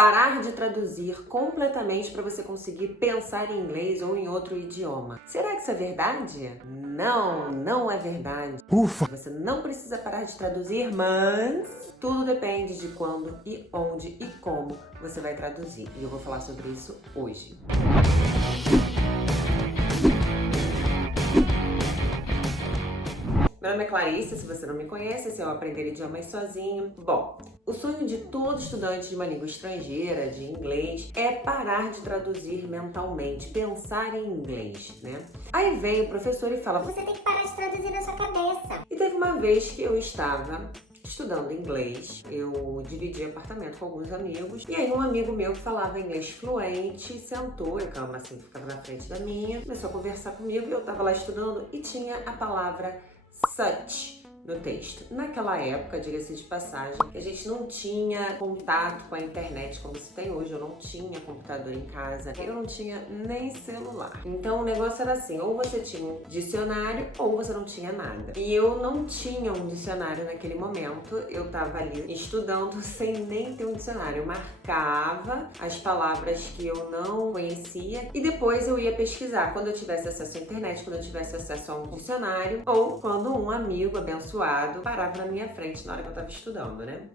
Parar de traduzir completamente para você conseguir pensar em inglês ou em outro idioma. Será que isso é verdade? Não, não é verdade. Ufa! Você não precisa parar de traduzir, mas tudo depende de quando e onde e como você vai traduzir. E eu vou falar sobre isso hoje. Meu nome é Clarissa, se você não me conhece, esse é o Aprender Idiomas Sozinho. Bom, o sonho de todo estudante de uma língua estrangeira, de inglês, é parar de traduzir mentalmente, pensar em inglês, né? Aí vem o professor e fala, Você tem que parar de traduzir na sua cabeça. E teve uma vez que eu estava estudando inglês, eu dividi apartamento com alguns amigos, e aí um amigo meu que falava inglês fluente sentou, a cama assim ficava na frente da minha, começou a conversar comigo e eu tava lá estudando e tinha a palavra such no texto. Naquela época, diga-se de passagem, a gente não tinha contato com a internet como se tem hoje, eu não tinha computador em casa, eu não tinha nem celular. Então o negócio era assim, ou você tinha um dicionário ou você não tinha nada. E eu não tinha um dicionário naquele momento, eu tava ali estudando sem nem ter um dicionário. Eu marcava as palavras que eu não conhecia e depois eu ia pesquisar quando eu tivesse acesso à internet, quando eu tivesse acesso a um dicionário ou quando um amigo abençoado parava na minha frente na hora que eu tava estudando, né?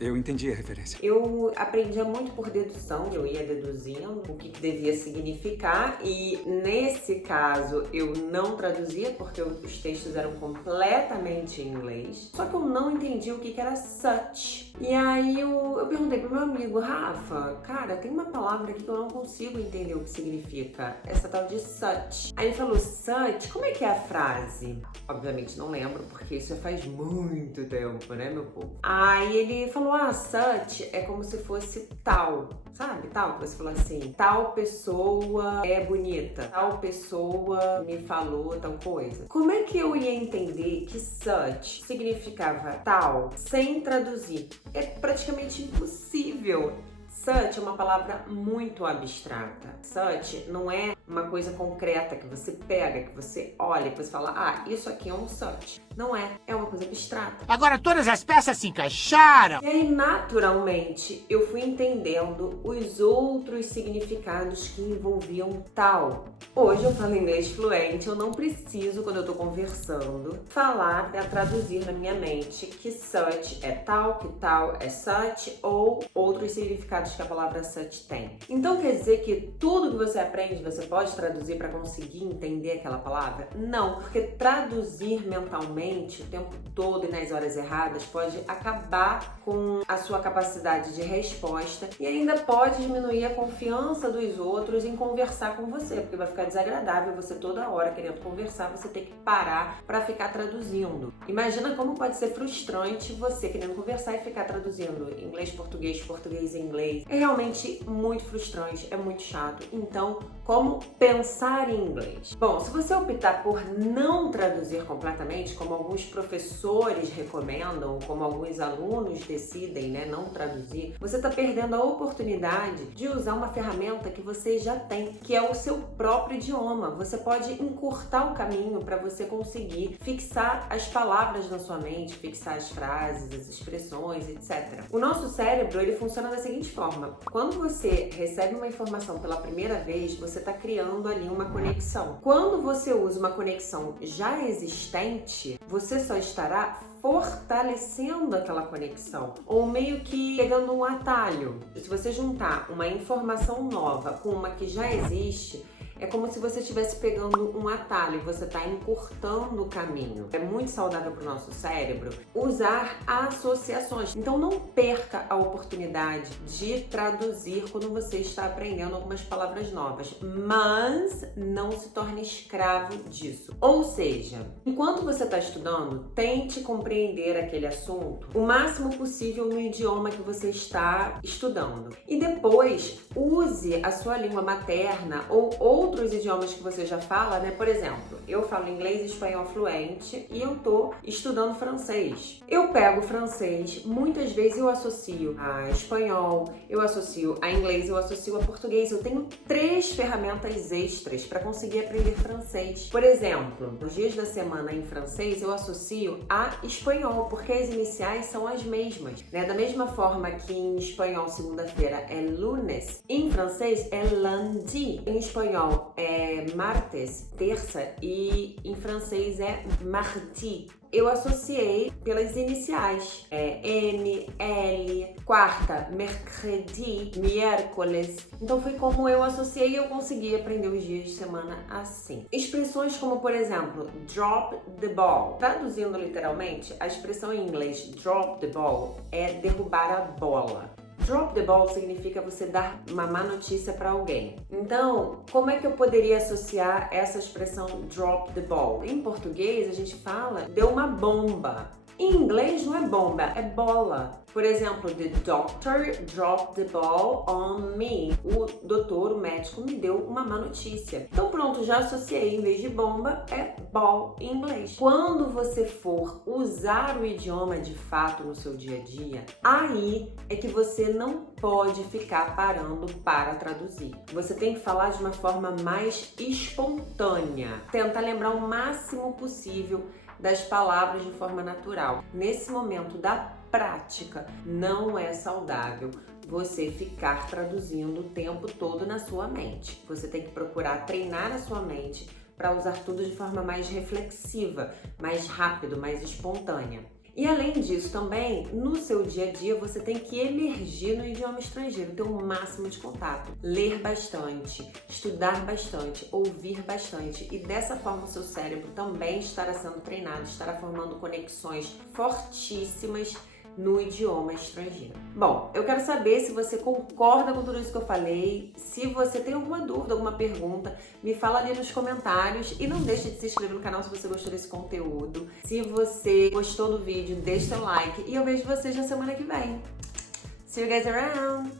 Eu entendi a referência. Eu aprendia muito por dedução, eu ia deduzindo o que devia significar e nesse caso eu não traduzia porque os textos eram completamente em inglês, só que eu não entendia o que era such. E aí eu perguntei pro meu amigo, Rafa, cara, tem uma palavra aqui que eu não consigo entender o que significa, essa tal de such. Aí ele falou, such, como é que é a frase? Obviamente não lembro, porque isso já faz muito tempo, né, meu povo? Aí ele falou, such é como se fosse tal, sabe? Tal, que você falou assim, tal pessoa é bonita, tal pessoa me falou tal coisa. Como é que eu ia entender que such significava tal sem traduzir? É praticamente impossível. Such é uma palavra muito abstrata. Such não é uma coisa concreta que você pega, que você olha, que você fala, isso aqui é um such. Não é, é uma coisa abstrata. Agora todas as peças se encaixaram. E aí, naturalmente, eu fui entendendo os outros significados que envolviam tal. Hoje eu falo inglês fluente, eu não preciso, quando eu tô conversando, falar para traduzir na minha mente que such é tal, que tal é such, ou outros significados que a palavra such tem. Então quer dizer que tudo que você aprende, você pode traduzir para conseguir entender aquela palavra? Não, porque traduzir mentalmente o tempo todo e nas horas erradas pode acabar com a sua capacidade de resposta e ainda pode diminuir a confiança dos outros em conversar com você, porque vai ficar desagradável você toda hora querendo conversar, você ter que parar para ficar traduzindo. Imagina como pode ser frustrante você querendo conversar e ficar traduzindo inglês, português, inglês. É realmente muito frustrante, é muito chato. Então, como pensar em inglês? Bom, se você optar por não traduzir completamente, como alguns professores recomendam, como alguns alunos decidem, não traduzir, você está perdendo a oportunidade de usar uma ferramenta que você já tem, que é o seu próprio idioma. Você pode encurtar o caminho para você conseguir fixar as palavras na sua mente, fixar as frases, as expressões, etc. O nosso cérebro, ele funciona da seguinte forma. Quando você recebe uma informação pela primeira vez, você está criando ali uma conexão. Quando você usa uma conexão já existente, você só estará fortalecendo aquela conexão ou meio que pegando um atalho. Se você juntar uma informação nova com uma que já existe, é como se você estivesse pegando um atalho, você está encurtando o caminho. É muito saudável para o nosso cérebro usar associações. Então não perca a oportunidade de traduzir quando você está aprendendo algumas palavras novas, mas não se torne escravo disso. Ou seja, enquanto você está estudando, tente compreender aquele assunto o máximo possível no idioma que você está estudando. E depois use a sua língua materna ou outros idiomas que você já fala, né? Por exemplo, eu falo inglês e espanhol fluente e eu tô estudando francês. Eu pego francês, muitas vezes eu associo a espanhol, eu associo a inglês, eu associo a português. Eu tenho 3 ferramentas extras para conseguir aprender francês. Por exemplo, nos dias da semana em francês eu associo a espanhol, porque as iniciais são as mesmas, né? Da mesma forma que em espanhol segunda-feira é lunes, em francês é lundi, em espanhol é martes, terça, e em francês é mardi. Eu associei pelas iniciais, M, L, quarta, mercredi, miércoles. Então foi como eu associei e eu consegui aprender os dias de semana assim. Expressões como, por exemplo, drop the ball. Traduzindo literalmente, a expressão em inglês drop the ball é derrubar a bola. Drop the ball significa você dar uma má notícia para alguém. Então, como é que eu poderia associar essa expressão drop the ball? Em português, a gente fala deu uma bomba. Em inglês não é bomba, é bola. Por exemplo, the doctor dropped the ball on me. O doutor, o médico, me deu uma má notícia. Então pronto, já associei. Em vez de bomba, é ball em inglês. Quando você for usar o idioma de fato no seu dia a dia, aí é que você não pode ficar parando para traduzir. Você tem que falar de uma forma mais espontânea. Tentar lembrar o máximo possível das palavras de forma natural. Nesse momento da prática, não é saudável você ficar traduzindo o tempo todo na sua mente. Você tem que procurar treinar a sua mente para usar tudo de forma mais reflexiva, mais rápido, mais espontânea. E além disso também, no seu dia a dia, você tem que emergir no idioma estrangeiro, ter o máximo de contato. Ler bastante, estudar bastante, ouvir bastante. E dessa forma o seu cérebro também estará sendo treinado, estará formando conexões fortíssimas no idioma estrangeiro. Bom, eu quero saber se você concorda com tudo isso que eu falei. Se você tem alguma dúvida, alguma pergunta, me fala ali nos comentários e não deixe de se inscrever no canal se você gostou desse conteúdo. Se você gostou do vídeo, deixa seu like e eu vejo vocês na semana que vem. See you guys around!